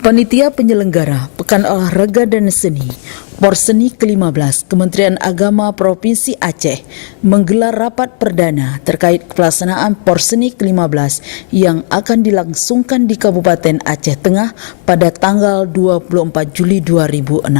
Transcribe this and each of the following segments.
Panitia penyelenggara Pekan Olahraga dan Seni Porseni ke-15 Kementerian Agama Provinsi Aceh menggelar rapat perdana terkait pelaksanaan Porseni ke-15 yang akan dilangsungkan di Kabupaten Aceh Tengah pada tanggal 24 Juli 2016.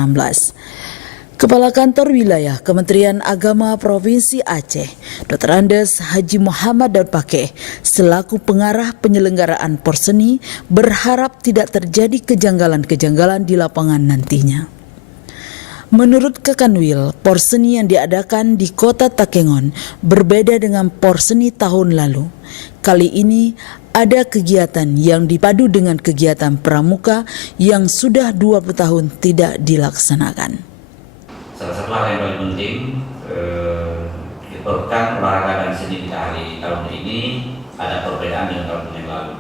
Kepala Kantor Wilayah Kementerian Agama Provinsi Aceh, Dr. Andes Haji Muhammad Daud Pakeh, selaku pengarah penyelenggaraan Porseni, berharap tidak terjadi kejanggalan-kejanggalan di lapangan nantinya. Menurut Kakanwil, Porseni yang diadakan di Kota Takengon berbeda dengan Porseni tahun lalu. Kali ini ada kegiatan yang dipadu dengan kegiatan pramuka yang sudah 20 tahun tidak dilaksanakan. Salah satu hal yang paling penting di Pekan Olahraga dan Seni kita hari tahun ini ada perbedaan dengan tahun yang lalu.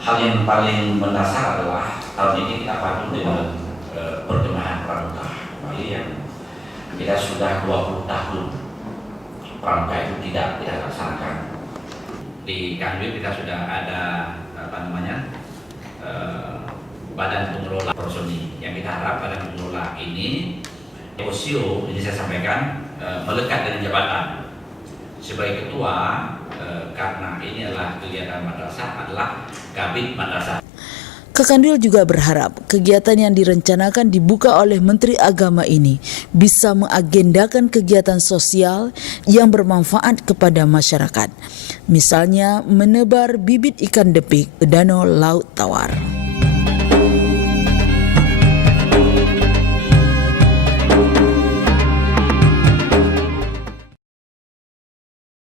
Hal yang paling mendasar adalah tahun ini kita patuh dengan perkemahan pramuka kembali yang kita sudah 20 tahun pramuka itu tidak dilaksanakan. Di Kanwil kita sudah ada badan pengelola Porseni yang kita harap badan pengelola ini posio ini saya sampaikan melekat dengan jabatan sebagai ketua karena ini adalah kegiatan madrasah adalah kabid madrasah. Kakandil juga berharap kegiatan yang direncanakan dibuka oleh Menteri Agama ini bisa mengagendakan kegiatan sosial yang bermanfaat kepada masyarakat. Misalnya menebar bibit ikan depik ke Danau Laut Tawar.